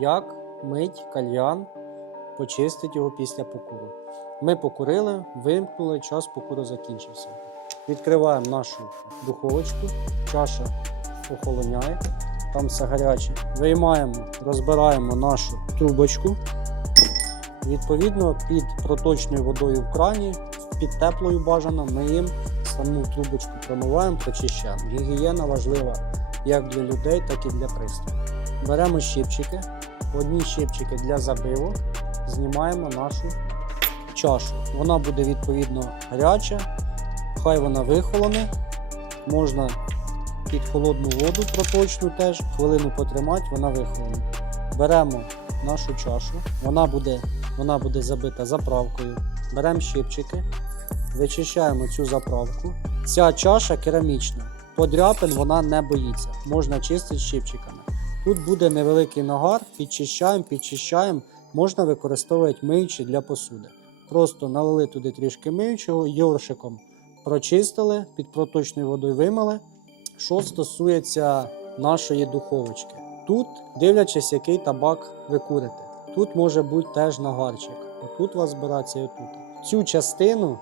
як мить кальян, почистить його після покуру. Ми покурили, вимкнули, час покуру закінчився. Відкриваємо нашу духовочку, чаша охолоняє, там все гаряче. Виймаємо, розбираємо нашу трубочку. Відповідно, під проточною водою в крані, під теплою бажано, ми їм саму трубочку промиваємо, прочищаємо. Гігієна важлива як для людей, так і для пристрою. Беремо щипчики, одні щипчики для забиву, знімаємо нашу чашу. Вона буде відповідно гаряча, хай вона вихолоне. Можна під холодну воду проточну теж, хвилину потримати, вона вихолоне. Беремо нашу чашу, вона буде, вона буде забита заправкою. Беремо щипчики, вичищаємо цю заправку. Ця чаша керамічна. Подряпин вона не боїться, можна чистити щипчиками. Тут буде невеликий нагар, підчищаємо, підчищаємо, можна використовувати миючі для посуди. Просто налили туди трішки миючого, йоршиком прочистили, під проточною водою вимили. Що стосується нашої духовочки, тут, дивлячись, який табак ви курите, тут може бути теж нагарчик. Отут у вас збирається і отут. Цю частину,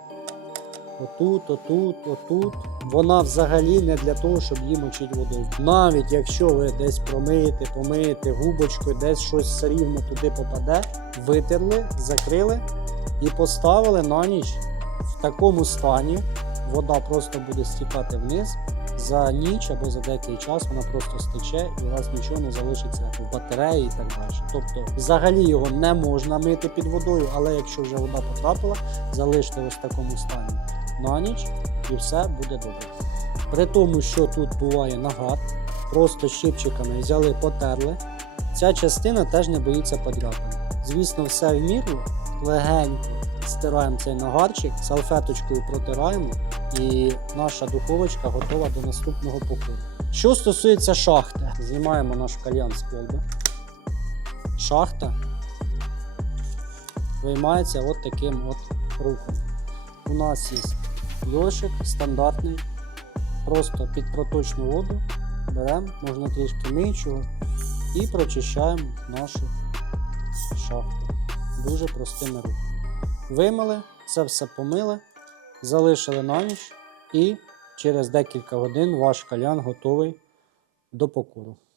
отут, отут, отут, вона взагалі не для того, щоб її мочити водою. Навіть якщо ви десь промиєте, помиєте губочкою, десь щось все рівно туди попаде, витерли, закрили і поставили на ніч в такому стані. Вода просто буде стікати вниз. За ніч або за деякий час вона просто стече і у вас нічого не залишиться в батареї і так далі. Тобто, взагалі його не можна мити під водою, але якщо вже вода потрапила, залиште ось в такому стані на ніч і все буде добре. При тому, що тут буває нагар, просто щипчиками взяли, потерли. Ця частина теж не боїться подряпин. Звісно, все в міру легенько стираємо цей нагарчик, салфеточкою протираємо, і наша духовочка готова до наступного покуру. Що стосується шахти, знімаємо наш кальян з колби. Шахта виймається от таким от рухом. У нас є йоршик стандартний, просто під проточну воду беремо, можна трішки миючого і прочищаємо нашу шахту. Дуже простими рухами. Вимили, це все помили, залишили на ніч і через декілька годин ваш кальян готовий до покуру.